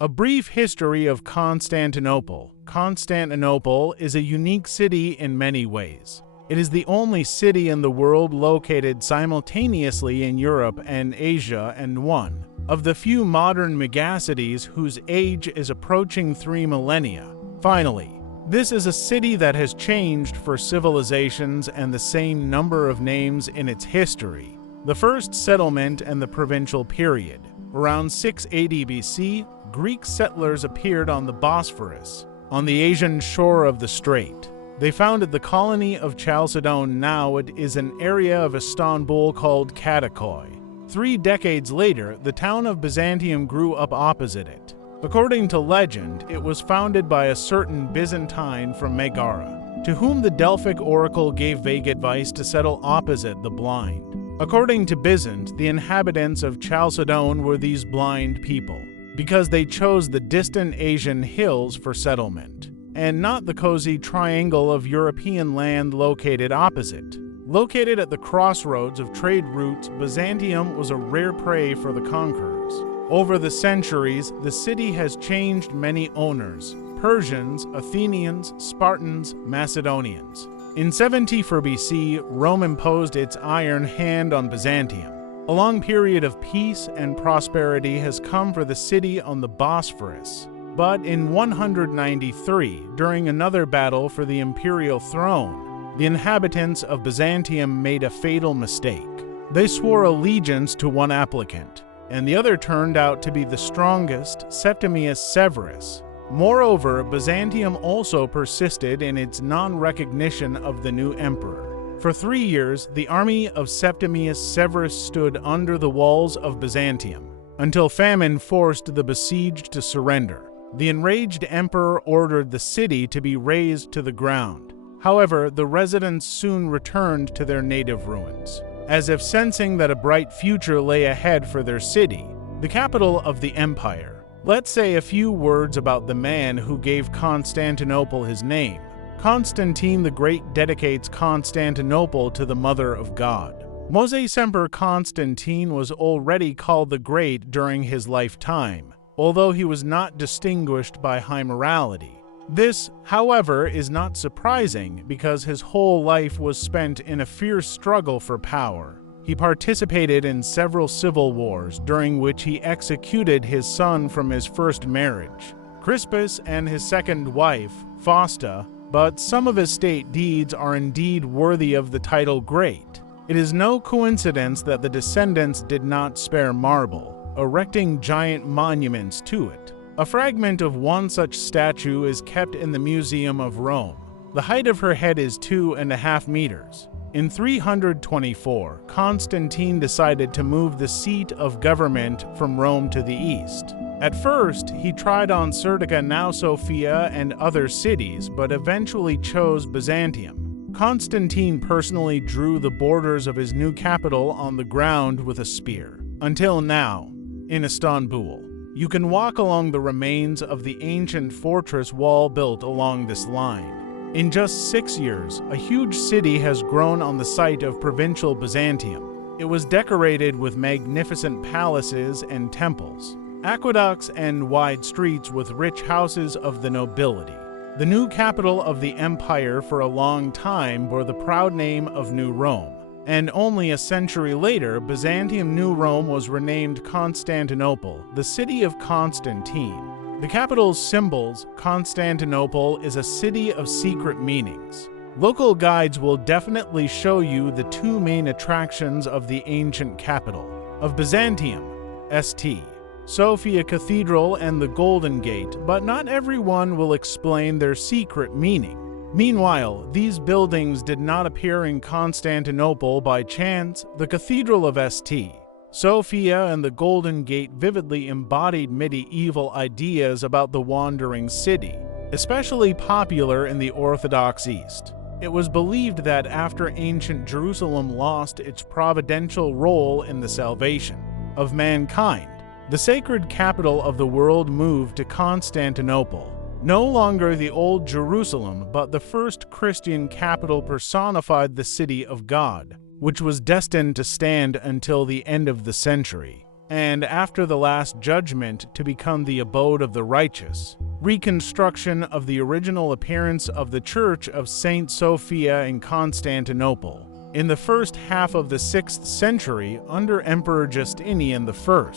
A brief history of Constantinople. Constantinople is a unique city in many ways. It is the only city in the world located simultaneously in Europe and Asia, and one of the few modern megacities whose age is approaching 3 millennia. Finally, this is a city that has changed for civilizations and the same number of names in its history. The first settlement and the provincial period. Around 680 BC, Greek settlers appeared on the Bosphorus, on the Asian shore of the strait. They founded the colony of Chalcedon. Now it is an area of Istanbul called Kadıköy. 3 decades later, the town of Byzantium grew up opposite it. According to legend, it was founded by a certain Byzantine from Megara, to whom the Delphic oracle gave vague advice to settle opposite the blind. According to Byzant, the inhabitants of Chalcedon were these blind people, because they chose the distant Asian hills for settlement, and not the cozy triangle of European land located opposite. Located at the crossroads of trade routes, Byzantium was a rare prey for the conquerors. Over the centuries, the city has changed many owners: Persians, Athenians, Spartans, Macedonians. In 74 BC, Rome imposed its iron hand on Byzantium. A long period of peace and prosperity has come for the city on the Bosphorus. But in 193, during another battle for the Imperial throne, the inhabitants of Byzantium made a fatal mistake. They swore allegiance to one applicant, and the other turned out to be the strongest, Septimius Severus. Moreover, Byzantium also persisted in its non-recognition of the new emperor. For 3 years, the army of Septimius Severus stood under the walls of Byzantium, until famine forced the besieged to surrender. The enraged emperor ordered the city to be razed to the ground. However, the residents soon returned to their native ruins, as if sensing that a bright future lay ahead for their city, the capital of the empire. Let's say a few words about the man who gave Constantinople his name. Constantine the Great dedicates Constantinople to the Mother of God. Moses Semper Constantine was already called the Great during his lifetime, although he was not distinguished by high morality. This, however, is not surprising because his whole life was spent in a fierce struggle for power. He participated in several civil wars, during which he executed his son from his first marriage, Crispus, and his second wife, Fausta, but some of his state deeds are indeed worthy of the title Great. It is no coincidence that the descendants did not spare marble, erecting giant monuments to it. A fragment of one such statue is kept in the Museum of Rome. The height of her head is 2.5 meters. In 324, Constantine decided to move the seat of government from Rome to the east. At first, he tried on Serdica, now Sofia, and other cities, but eventually chose Byzantium. Constantine personally drew the borders of his new capital on the ground with a spear. Until now, in Istanbul, you can walk along the remains of the ancient fortress wall built along this line. In just 6 years, a huge city has grown on the site of provincial Byzantium. It was decorated with magnificent palaces and temples, aqueducts, and wide streets with rich houses of the nobility. The new capital of the empire for a long time bore the proud name of New Rome, and only a century later, Byzantium New Rome was renamed Constantinople, the city of Constantine. The capital's symbols, Constantinople is a city of secret meanings. Local guides will definitely show you the 2 main attractions of the ancient capital of Byzantium, St. Sophia Cathedral and the Golden Gate, but not everyone will explain their secret meaning. Meanwhile, these buildings did not appear in Constantinople by chance. The Cathedral of St. Sophia and the Golden Gate vividly embodied medieval ideas about the wandering city, especially popular in the Orthodox East. It was believed that after ancient Jerusalem lost its providential role in the salvation of mankind, the sacred capital of the world moved to Constantinople. No longer the old Jerusalem, but the first Christian capital personified the city of God, which was destined to stand until the end of the century. and after the Last Judgment to become the abode of the righteous. Reconstruction of the original appearance of the Church of Saint Sophia in Constantinople. In the first half of the 6th century, under Emperor Justinian I,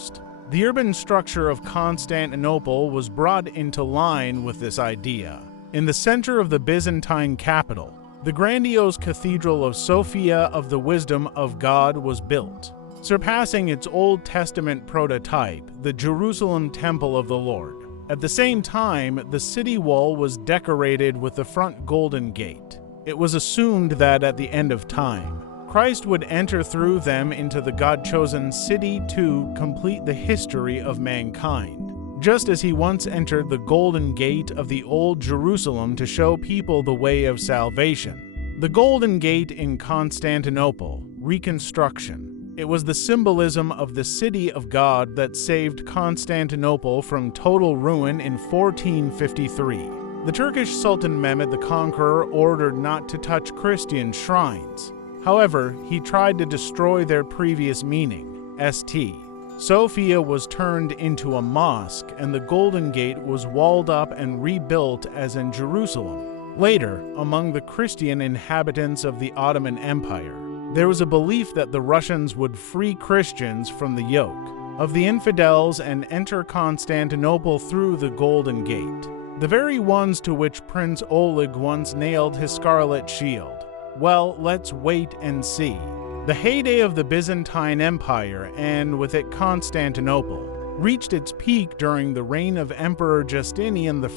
the urban structure of Constantinople was brought into line with this idea. In the center of the Byzantine capital, the grandiose Cathedral of Sophia of the Wisdom of God was built, surpassing its Old Testament prototype, the Jerusalem Temple of the Lord. At the same time, the city wall was decorated with the front Golden Gate. It was assumed that at the end of time, Christ would enter through them into the God-chosen city to complete the history of mankind, just as he once entered the Golden Gate of the Old Jerusalem to show people the way of salvation. The Golden Gate in Constantinople, reconstruction. It was the symbolism of the city of God that saved Constantinople from total ruin in 1453. The Turkish Sultan Mehmed the Conqueror ordered not to touch Christian shrines. However, he tried to destroy their previous meaning. St. Sophia was turned into a mosque, and the Golden Gate was walled up and rebuilt as in Jerusalem. Later, among the Christian inhabitants of the Ottoman Empire, there was a belief that the Russians would free Christians from the yoke of the infidels and enter Constantinople through the Golden Gate, the very ones to which Prince Oleg once nailed his scarlet shield. Well, let's wait and see. The heyday of the Byzantine Empire, and with it Constantinople, reached its peak during the reign of Emperor Justinian I,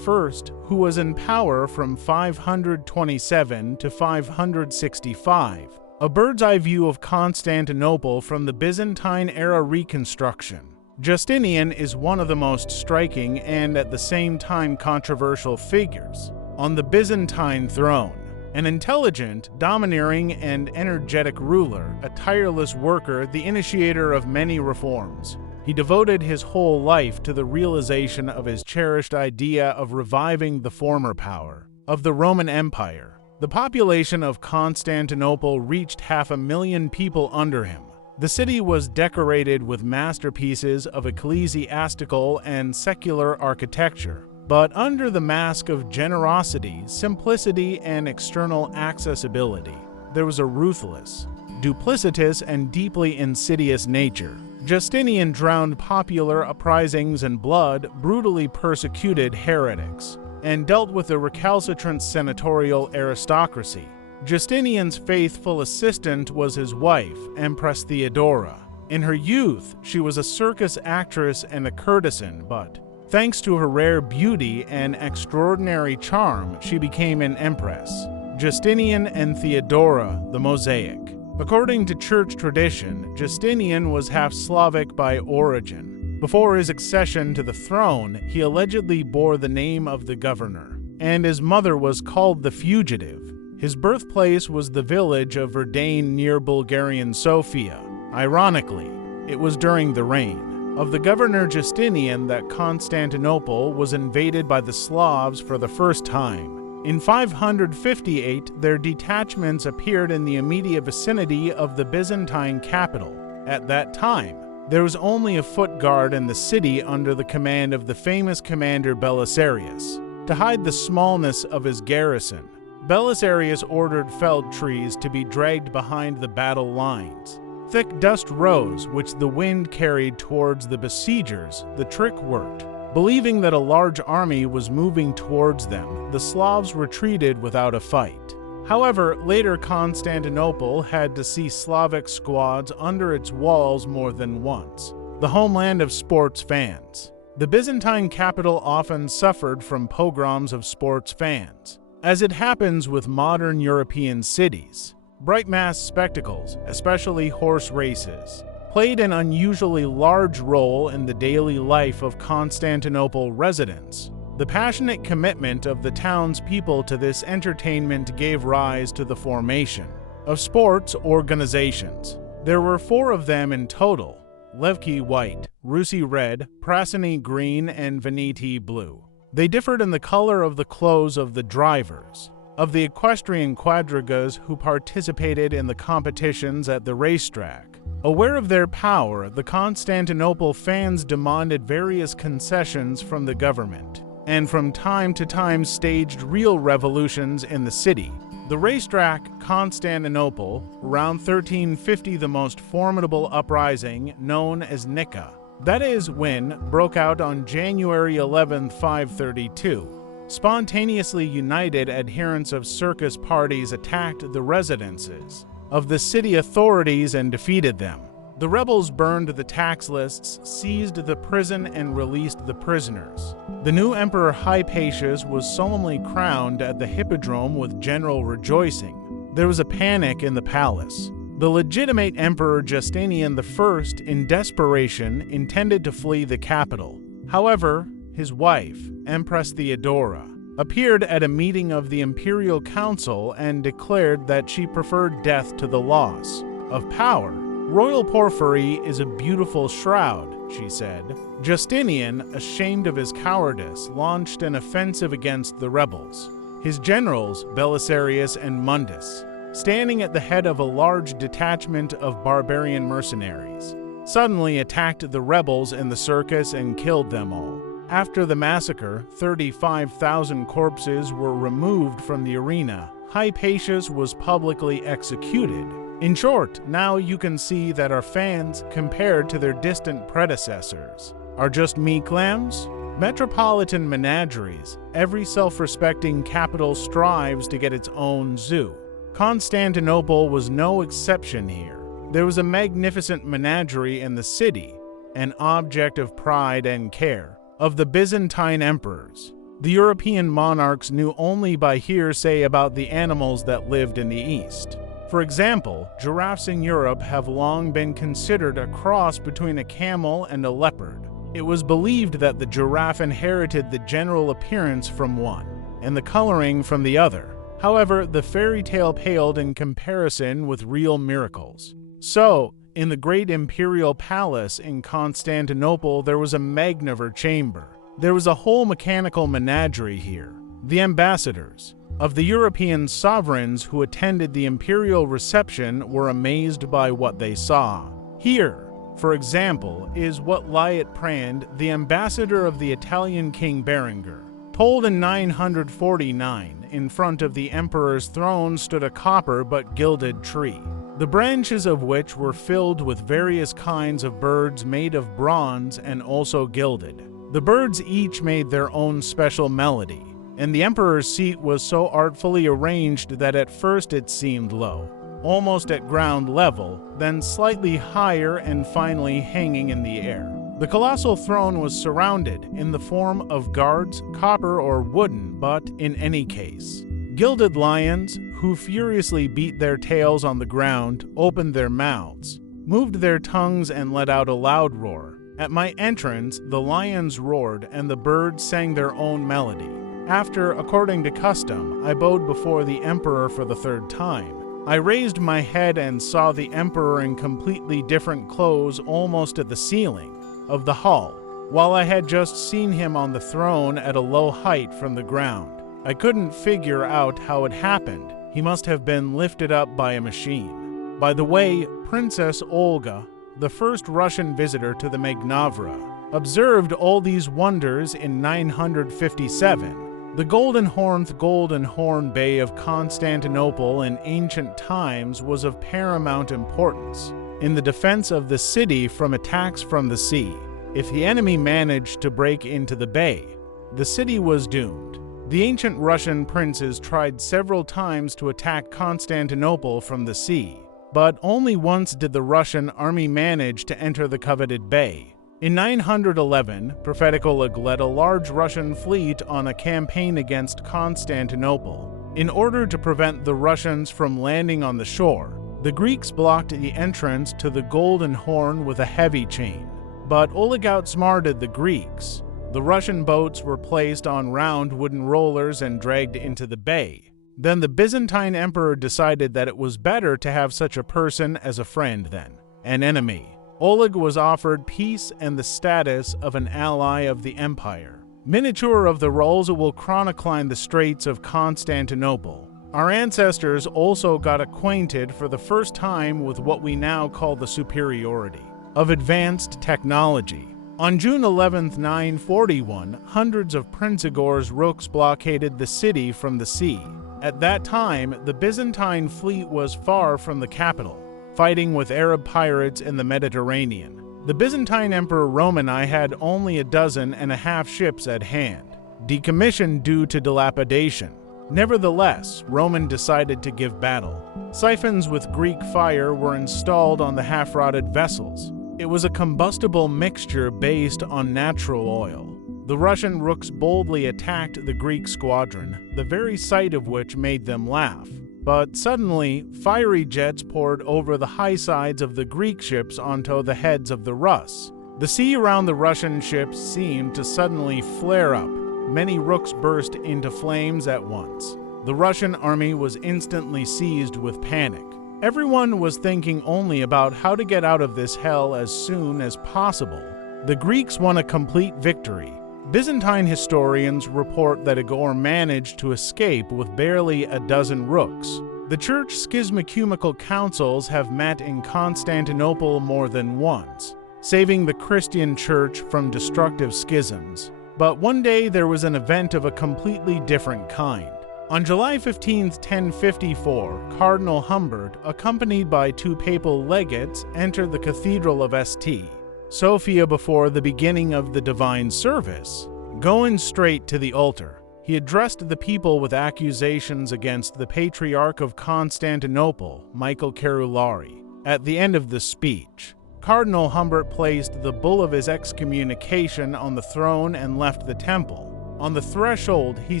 who was in power from 527 to 565. A bird's-eye view of Constantinople from the Byzantine-era reconstruction. Justinian is one of the most striking and at the same time controversial figures on the Byzantine throne. An intelligent, domineering, and energetic ruler, a tireless worker, the initiator of many reforms. He devoted his whole life to the realization of his cherished idea of reviving the former power of the Roman Empire. The population of Constantinople reached 500,000 people under him. The city was decorated with masterpieces of ecclesiastical and secular architecture, but under the mask of generosity, simplicity, and external accessibility, there was a ruthless, duplicitous, and deeply insidious nature. Justinian drowned popular uprisings in blood, brutally persecuted heretics, and dealt with the recalcitrant senatorial aristocracy. Justinian's faithful assistant was his wife, Empress Theodora. In her youth, she was a circus actress and a courtesan, but thanks to her rare beauty and extraordinary charm, she became an empress. Justinian and Theodora, the mosaic. According to church tradition, Justinian was half Slavic by origin. Before his accession to the throne, he allegedly bore the name of the governor, and his mother was called the fugitive. His birthplace was the village of Verdane near Bulgarian Sofia. Ironically, it was during the reign of the governor Justinian that Constantinople was invaded by the Slavs for the first time. In 558, their detachments appeared in the immediate vicinity of the Byzantine capital. At that time, there was only a foot guard in the city under the command of the famous commander Belisarius. To hide the smallness of his garrison, Belisarius ordered felled trees to be dragged behind the battle lines. Thick dust rose, which the wind carried towards the besiegers. The trick worked. Believing that a large army was moving towards them, the Slavs retreated without a fight. However, later Constantinople had to see Slavic squads under its walls more than once, the homeland of sports fans. The Byzantine capital often suffered from pogroms of sports fans, as it happens with modern European cities. Bright mass spectacles, especially horse races, played an unusually large role in the daily life of Constantinople residents. The passionate commitment of the townspeople to this entertainment gave rise to the formation of sports organizations. There were 4 of them in total: Levki white, Russi red, Prasini green, and Veneti blue. They differed in the color of the clothes of the drivers, of the equestrian quadrigas who participated in the competitions at the racetrack, Aware of their power, the Constantinople fans demanded various concessions from the government, and from time to time staged real revolutions in the city. The racetrack Constantinople, around 1350, the most formidable uprising, known as Nika, that is when, broke out on January 11, 532. Spontaneously united adherents of circus parties attacked the residences of the city authorities and defeated them. The rebels burned the tax lists, seized the prison, and released the prisoners. The new emperor Hypatius was solemnly crowned at the hippodrome with general rejoicing. There was a panic in the palace. The legitimate emperor Justinian I, in desperation, intended to flee the capital. However, his wife, Empress Theodora, appeared at a meeting of the Imperial Council and declared that she preferred death to the loss of power. Royal porphyry is a beautiful shroud, she said. Justinian, ashamed of his cowardice, launched an offensive against the rebels. His generals, Belisarius and Mundus, standing at the head of a large detachment of barbarian mercenaries, suddenly attacked the rebels in the circus and killed them all. After the massacre, 35,000 corpses were removed from the arena. Hypatius was publicly executed. In short, now you can see that our fans, compared to their distant predecessors, are just meek lambs. Metropolitan menageries, every self-respecting capital strives to get its own zoo. Constantinople was no exception here. There was a magnificent menagerie in the city, an object of pride and care of the Byzantine emperors. The European monarchs knew only by hearsay about the animals that lived in the East. For example, giraffes in Europe have long been considered a cross between a camel and a leopard. It was believed that the giraffe inherited the general appearance from one, and the coloring from the other. However, the fairy tale paled in comparison with real miracles. So, in the great Imperial Palace in Constantinople, there was a magnifer chamber. There was a whole mechanical menagerie here. The ambassadors of the European sovereigns who attended the imperial reception were amazed by what they saw. Here, for example, is what Liet Prand, the ambassador of the Italian King Berengar, told in 949. In front of the emperor's throne stood a copper but gilded tree, the branches of which were filled with various kinds of birds made of bronze and also gilded. The birds each made their own special melody, and the emperor's seat was so artfully arranged that at first it seemed low, almost at ground level, then slightly higher and finally hanging in the air. The colossal throne was surrounded in the form of guards, copper or wooden, but in any case, gilded lions, who furiously beat their tails on the ground, opened their mouths, moved their tongues and let out a loud roar. At my entrance, the lions roared and the birds sang their own melody. After, according to custom, I bowed before the emperor for the third time. I raised my head and saw the emperor in completely different clothes almost at the ceiling of the hall, while I had just seen him on the throne at a low height from the ground. I couldn't figure out how it happened. He must have been lifted up by a machine. By the way, Princess Olga, the first Russian visitor to the Magnavra, observed all these wonders in 957. The Golden Horn Bay of Constantinople in ancient times was of paramount importance in the defense of the city from attacks from the sea. If the enemy managed to break into the bay, the city was doomed. The ancient Russian princes tried several times to attack Constantinople from the sea, but only once did the Russian army manage to enter the coveted bay. In 911, Prophet Oleg led a large Russian fleet on a campaign against Constantinople. In order to prevent the Russians from landing on the shore, the Greeks blocked the entrance to the Golden Horn with a heavy chain. But Oleg outsmarted the Greeks. The Russian boats were placed on round wooden rollers and dragged into the bay. Then the Byzantine emperor decided that it was better to have such a person as a friend than an enemy. Oleg was offered peace and the status of an ally of the empire. Miniature of the rolls will chronicline the Straits of Constantinople. Our ancestors also got acquainted for the first time with what we now call the superiority of advanced technology. On June 11, 941, hundreds of Prince Igor's rooks blockaded the city from the sea. At that time, the Byzantine fleet was far from the capital, fighting with Arab pirates in the Mediterranean. The Byzantine Emperor Roman I had only 12 ships at hand, decommissioned due to dilapidation. Nevertheless, Roman decided to give battle. Siphons with Greek fire were installed on the half-rotted vessels. It was a combustible mixture based on natural oil. The Russian rooks boldly attacked the Greek squadron, the very sight of which made them laugh. But suddenly, fiery jets poured over the high sides of the Greek ships onto the heads of the Rus. The sea around the Russian ships seemed to suddenly flare up. Many rooks burst into flames at once. The Russian army was instantly seized with panic. Everyone was thinking only about how to get out of this hell as soon as possible. The Greeks won a complete victory. Byzantine historians report that Igor managed to escape with barely 12 rooks. The church schismatical councils have met in Constantinople more than once, saving the Christian church from destructive schisms. But one day there was an event of a completely different kind. On July 15, 1054, Cardinal Humbert, accompanied by 2 papal legates, entered the Cathedral of St. Sophia before the beginning of the divine service. Going straight to the altar, he addressed the people with accusations against the Patriarch of Constantinople, Michael Carulari. At the end of the speech, Cardinal Humbert placed the bull of his excommunication on the throne and left the temple. On the threshold, he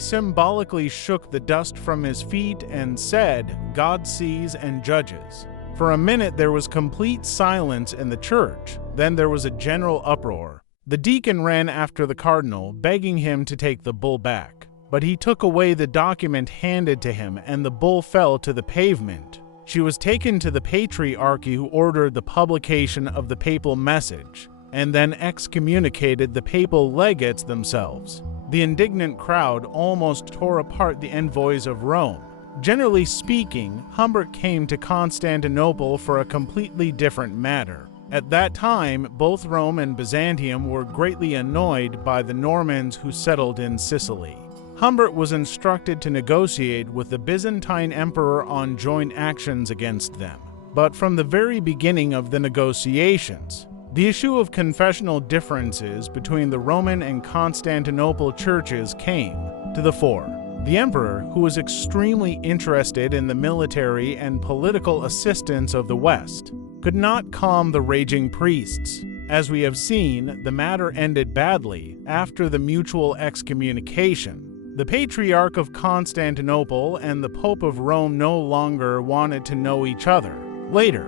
symbolically shook the dust from his feet and said, "God sees and judges." For a minute there was complete silence in the church. Then there was a general uproar. The deacon ran after the cardinal, begging him to take the bull back. But he took away the document handed to him, and the bull fell to the pavement. She was taken to the Patriarch, who ordered the publication of the papal message, and then excommunicated the papal legates themselves. The indignant crowd almost tore apart the envoys of Rome. Generally speaking, Humbert came to Constantinople for a completely different matter. At that time, both Rome and Byzantium were greatly annoyed by the Normans who settled in Sicily. Humbert was instructed to negotiate with the Byzantine emperor on joint actions against them. But from the very beginning of the negotiations, the issue of confessional differences between the Roman and Constantinople churches came to the fore. The emperor, who was extremely interested in the military and political assistance of the West, could not calm the raging priests. As we have seen, the matter ended badly after the mutual excommunication. The Patriarch of Constantinople and the Pope of Rome no longer wanted to know each other. Later,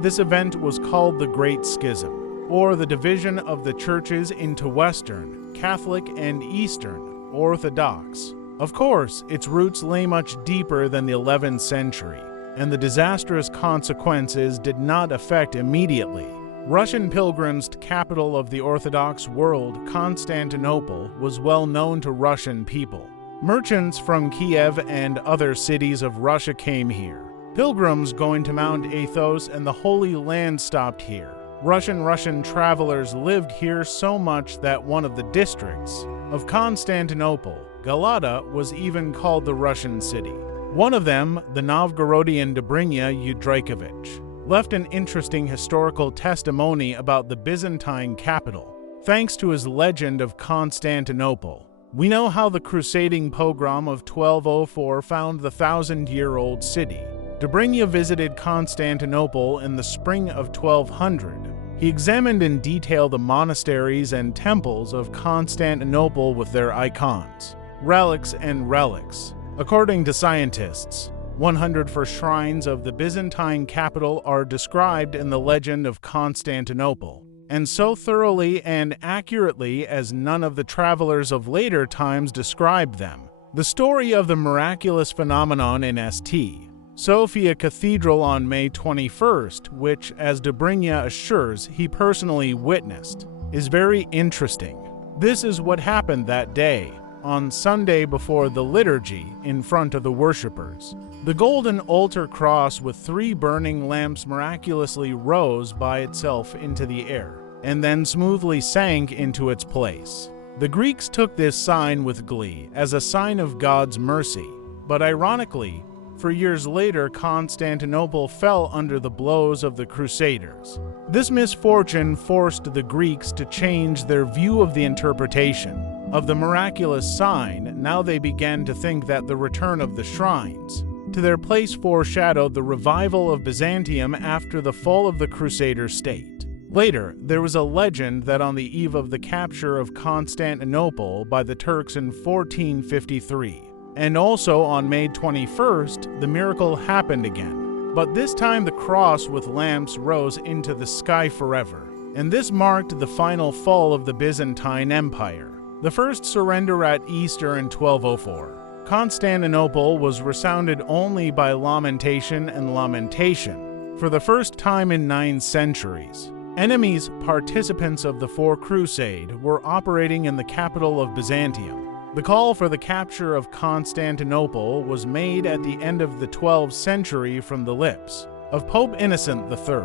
this event was called the Great Schism, or the division of the churches into Western, Catholic, and Eastern, Orthodox. Of course, its roots lay much deeper than the 11th century, and the disastrous consequences did not affect immediately. Russian pilgrims' capital of the Orthodox world, Constantinople, was well known to Russian people. Merchants from Kiev and other cities of Russia came here. Pilgrims going to Mount Athos and the Holy Land stopped here. Russian travelers lived here so much that one of the districts of Constantinople, Galata, was even called the Russian city. One of them, the Novgorodian Dobrynya Yudrakovich, left an interesting historical testimony about the Byzantine capital. Thanks to his legend of Constantinople, we know how the crusading pogrom of 1204 found the 1,000-year-old city. Dobrynya visited Constantinople in the spring of 1200. He examined in detail the monasteries and temples of Constantinople with their icons, relics, and relics. According to scientists, 104 shrines of the Byzantine capital are described in the legend of Constantinople, and so thoroughly and accurately as none of the travelers of later times described them. The story of the miraculous phenomenon in St. Sophia Cathedral on May 21st, which, as Dobrynya assures, he personally witnessed, is very interesting. This is what happened that day. on Sunday before the liturgy in front of the worshippers. The golden altar cross with 3 burning lamps miraculously rose by itself into the air, and then smoothly sank into its place. The Greeks took this sign with glee as a sign of God's mercy, but ironically, for years later, Constantinople fell under the blows of the Crusaders. This misfortune forced the Greeks to change their view of the interpretation of the miraculous sign. Now they began to think that the return of the shrines to their place foreshadowed the revival of Byzantium after the fall of the Crusader state. Later, there was a legend that on the eve of the capture of Constantinople by the Turks in 1453, and also on May 21st, the miracle happened again. But this time the cross with lamps rose into the sky forever, and this marked the final fall of the Byzantine Empire. The first surrender at Easter in 1204. Constantinople was resounded only by lamentation and lamentation for the first time in 9 centuries. Enemies, participants of the Fourth Crusade, were operating in the capital of Byzantium. The call for the capture of Constantinople was made at the end of the 12th century from the lips of Pope Innocent III.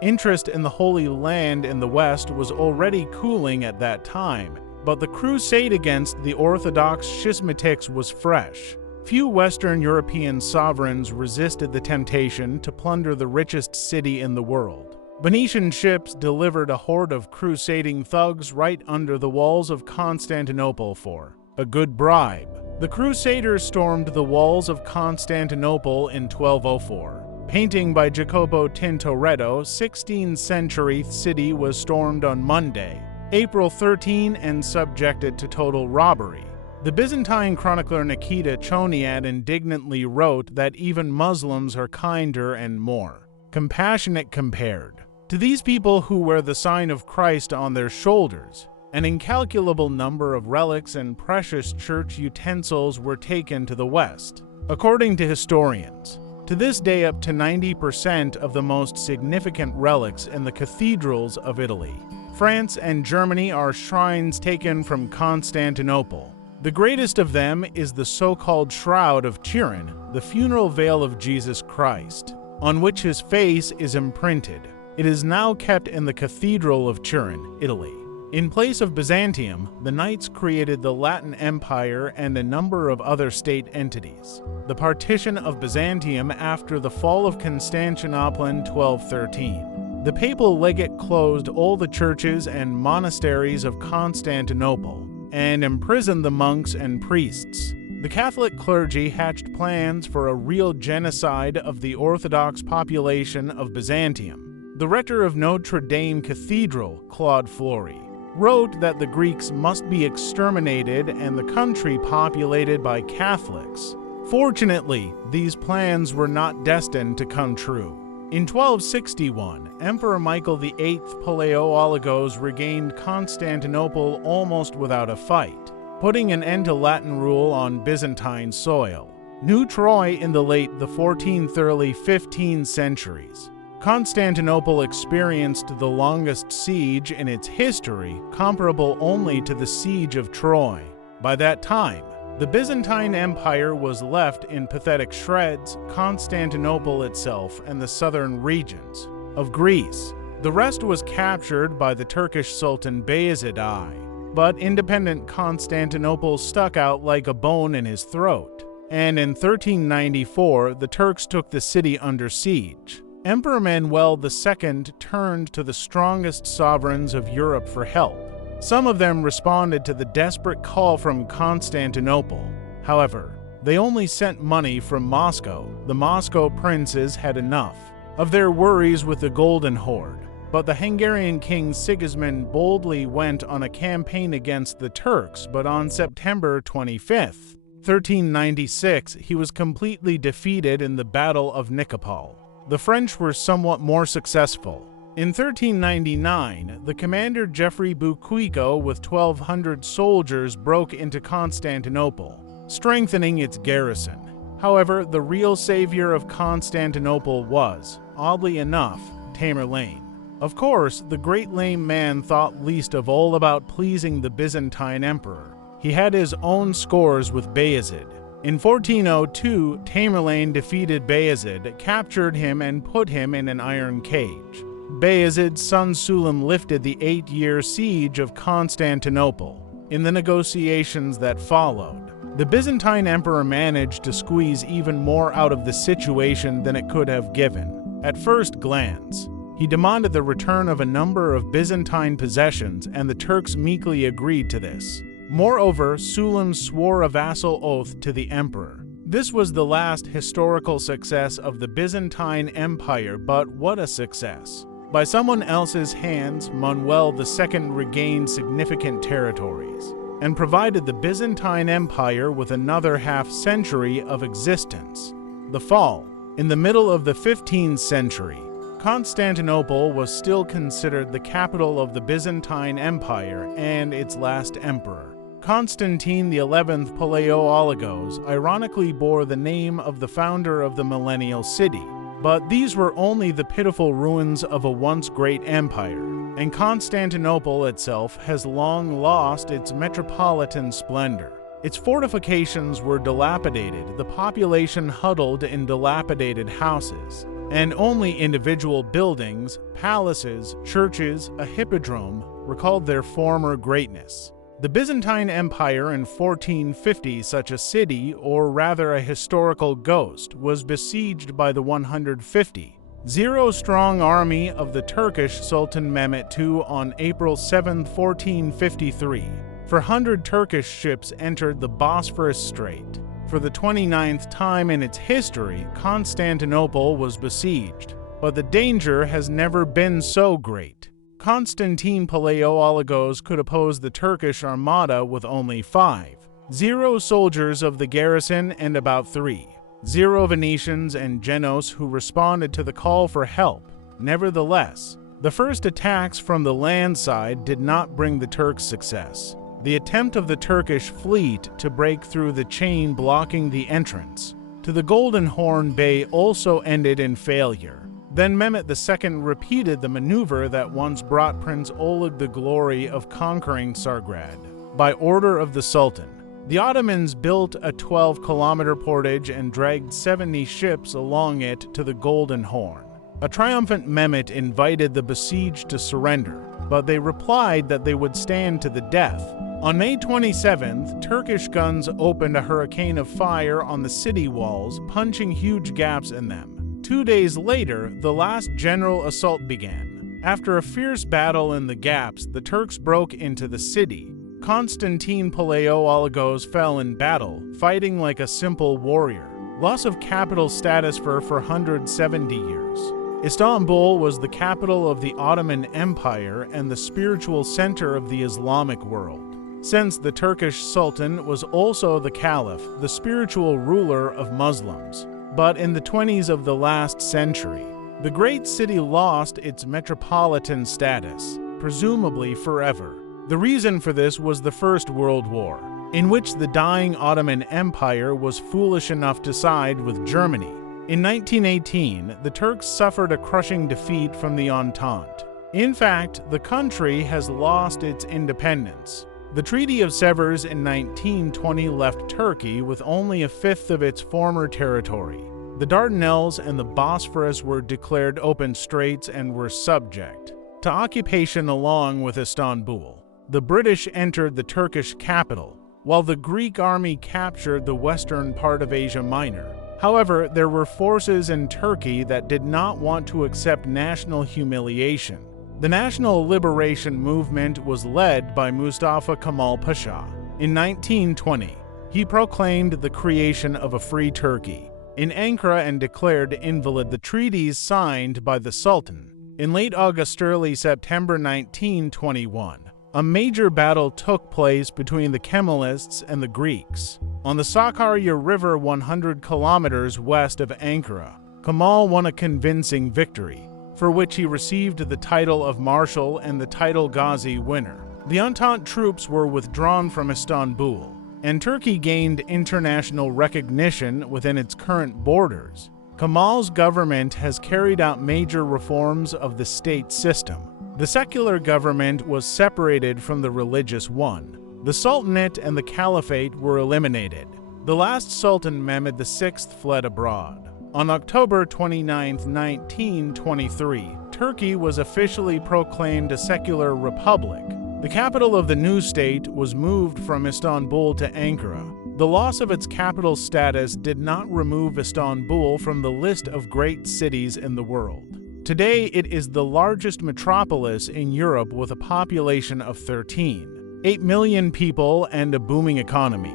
Interest in the Holy Land in the West was already cooling at that time, but the crusade against the Orthodox schismatics was fresh. Few Western European sovereigns resisted the temptation to plunder the richest city in the world. Venetian ships delivered a horde of crusading thugs right under the walls of Constantinople for a good bribe. The Crusaders stormed the walls of Constantinople in 1204. Painting by Jacopo Tintoretto, 16th century city was stormed on Monday, April 13, and subjected to total robbery. The Byzantine chronicler Nika Choniad indignantly wrote that even Muslims are kinder and more compassionate compared to these people who wear the sign of Christ on their shoulders. An incalculable number of relics and precious church utensils were taken to the West. According to historians, to this day up to 90% of the most significant relics in the cathedrals of Italy, France, and Germany are shrines taken from Constantinople. The greatest of them is the so-called Shroud of Turin, the funeral veil of Jesus Christ, on which his face is imprinted. It is now kept in the Cathedral of Turin, Italy. In place of Byzantium, the Knights created the Latin Empire and a number of other state entities. The partition of Byzantium after the fall of Constantinople in 1213. The papal legate closed all the churches and monasteries of Constantinople and imprisoned the monks and priests. The Catholic clergy hatched plans for a real genocide of the Orthodox population of Byzantium. The rector of Notre Dame Cathedral, Claude Fleury, wrote that the Greeks must be exterminated and the country populated by Catholics. Fortunately, these plans were not destined to come true. In 1261, Emperor Michael VIII Palaeologos regained Constantinople almost without a fight, putting an end to Latin rule on Byzantine soil. New Troy in the late 14th, early 15th centuries. Constantinople experienced the longest siege in its history, comparable only to the Siege of Troy. By that time, the Byzantine Empire was left in pathetic shreds, Constantinople itself and the southern regions of Greece. The rest was captured by the Turkish Sultan Bayezid I, but independent Constantinople stuck out like a bone in his throat, and in 1394 the Turks took the city under siege. Emperor Manuel II turned to the strongest sovereigns of Europe for help. Some of them responded to the desperate call from Constantinople. However, they only sent money from Moscow. The Moscow princes had enough of their worries with the Golden Horde. But the Hungarian king Sigismund boldly went on a campaign against the Turks, but on September 25, 1396, he was completely defeated in the Battle of Nikopol. The French were somewhat more successful. In 1399, the commander Geoffrey Boucicaut with 1,200 soldiers broke into Constantinople, strengthening its garrison. However, the real savior of Constantinople was, oddly enough, Tamerlane. Of course, the great lame man thought least of all about pleasing the Byzantine emperor. He had his own scores with Bayezid. In 1402, Tamerlane defeated Bayezid, captured him, and put him in an iron cage. Bayezid's son Sulim lifted the 8-year siege of Constantinople. In the negotiations that followed, the Byzantine emperor managed to squeeze even more out of the situation than it could have given. At first glance, he demanded the return of a number of Byzantine possessions, and the Turks meekly agreed to this. Moreover, Sulim swore a vassal oath to the emperor. This was the last historical success of the Byzantine Empire, but what a success! By someone else's hands, Manuel II regained significant territories and provided the Byzantine Empire with another half-century of existence. The fall. In the middle of the 15th century, Constantinople was still considered the capital of the Byzantine Empire and its last emperor. Constantine the XI Palaiologos ironically bore the name of the founder of the millennial city, but these were only the pitiful ruins of a once great empire, and Constantinople itself has long lost its metropolitan splendor. Its fortifications were dilapidated, the population huddled in dilapidated houses, and only individual buildings, palaces, churches, a hippodrome recalled their former greatness. The Byzantine Empire in 1450, such a city, or rather a historical ghost, was besieged by the 150-strong army of the Turkish Sultan Mehmet II on April 7, 1453. 400 Turkish ships entered the Bosphorus Strait. For the 29th time in its history, Constantinople was besieged, but the danger has never been so great. Constantine Palaiologos could oppose the Turkish armada with only 5-0 soldiers of the garrison and about 3-0 Venetians and Genoese who responded to the call for help. Nevertheless, the first attacks from the land side did not bring the Turks success. The attempt of the Turkish fleet to break through the chain blocking the entrance to the Golden Horn Bay also ended in failure. Then Mehmet II repeated the maneuver that once brought Prince Oleg the glory of conquering Tsargrad. By order of the Sultan, the Ottomans built a 12-kilometer portage and dragged 70 ships along it to the Golden Horn. A triumphant Mehmet invited the besieged to surrender, but they replied that they would stand to the death. On May 27th, Turkish guns opened a hurricane of fire on the city walls, punching huge gaps in them. 2 days later, the last general assault began. After a fierce battle in the gaps, the Turks broke into the city. Constantine Palaiologos fell in battle, fighting like a simple warrior. Loss of capital status for 470 years. Istanbul was the capital of the Ottoman Empire and the spiritual center of the Islamic world. Since the Turkish Sultan was also the Caliph, the spiritual ruler of Muslims. But in the 20s of the last century, the great city lost its metropolitan status, presumably forever. The reason for this was the First World War, in which the dying Ottoman Empire was foolish enough to side with Germany. In 1918, the Turks suffered a crushing defeat from the Entente. In fact, the country has lost its independence. The Treaty of Sevres in 1920 left Turkey with only a fifth of its former territory. The Dardanelles and the Bosphorus were declared open straits and were subject to occupation along with Istanbul. The British entered the Turkish capital, while the Greek army captured the western part of Asia Minor. However, there were forces in Turkey that did not want to accept national humiliation. The National Liberation Movement was led by Mustafa Kemal Pasha. In 1920, he proclaimed the creation of a free Turkey in Ankara and declared invalid the treaties signed by the Sultan. In late August, early September 1921, a major battle took place between the Kemalists and the Greeks. On the Sakarya River 100 kilometers west of Ankara, Kemal won a convincing victory, for which he received the title of Marshal and the title Ghazi winner. The Entente troops were withdrawn from Istanbul, and Turkey gained international recognition within its current borders. Kemal's government has carried out major reforms of the state system. The secular government was separated from the religious one. The Sultanate and the Caliphate were eliminated. The last Sultan, Mehmed VI, fled abroad. On October 29, 1923, Turkey was officially proclaimed a secular republic. The capital of the new state was moved from Istanbul to Ankara. The loss of its capital status did not remove Istanbul from the list of great cities in the world. Today, it is the largest metropolis in Europe with a population of 13.8 million people and a booming economy.